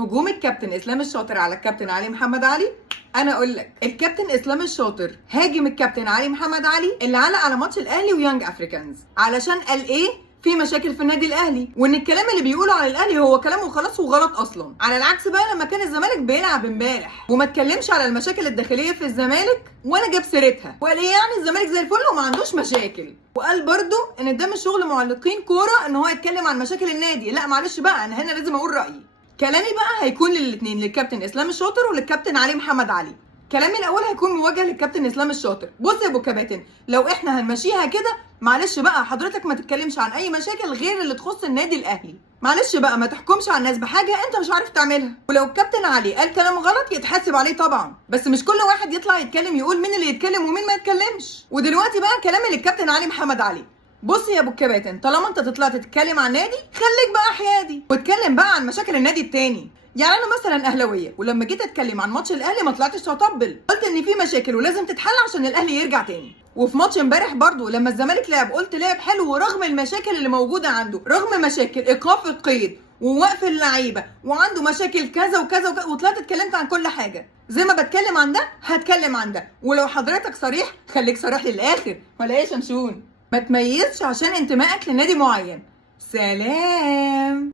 هجوم الكابتن اسلام الشاطر على الكابتن علي محمد علي. انا اقول لك الكابتن اسلام الشاطر هاجم الكابتن علي محمد علي اللي علق على ماتش الاهلي ويانج افريكانز علشان قال ايه في مشاكل في النادي الاهلي، وان الكلام اللي بيقوله على الاهلي هو كلام وخلاص وغلط اصلا. على العكس بقى لما كان الزمالك بيلعب امبارح وما اتكلمش على المشاكل الداخليه في الزمالك ولا جاب سيرتها، وقال ايه يعني الزمالك زي الفل وما عندوش مشاكل. وقال برضو ان ده مش شغل معلقين كوره ان هو يتكلم عن مشاكل النادي. لا معلش بقى، انا هنا لازم اقول رايي. كلامي بقى هيكون للاثنين، للكابتن اسلام الشاطر وللكابتن علي محمد علي. كلامي الاول هيكون موجه للكابتن اسلام الشاطر. بص يا ابو كباتن، لو احنا هنمشيها كده معلش بقى حضرتك ما تتكلمش عن اي مشاكل غير اللي تخص النادي الاهلي. معلش بقى ما تحكمش على الناس بحاجه انت مش عارف تعملها. ولو الكابتن علي قال كلام غلط يتحاسب عليه طبعا، بس مش كل واحد يطلع يتكلم يقول مين اللي يتكلم ومين ما يتكلمش. ودلوقتي بقى كلامي للكابتن علي محمد علي. بص يا ابو الكباتن، طالما انت طلعت تتكلم عن نادي خليك بقى حيادي واتكلم بقى عن مشاكل النادي التاني. يعني انا مثلا اهلاويه، ولما جيت اتكلم عن ماتش الاهلي ما طلعتش اطبل، قلت ان في مشاكل ولازم تتحل عشان الاهلي يرجع تاني. وفي ماتش امبارح برضو لما الزمالك لعب قلت لعب حلو ورغم المشاكل اللي موجوده عنده، رغم مشاكل ايقاف القيد ووقف اللعيبه وعنده مشاكل كذا وكذا وكذا، وطلعت اتكلمت عن كل حاجه. زي ما بتكلم عن ده هتكلم عن ده، ولو حضرتك صريح خليك صريح للاخر، ولا ايه يا شمشون؟ ما تميزش عشان انتمائك لنادي معين. سلام.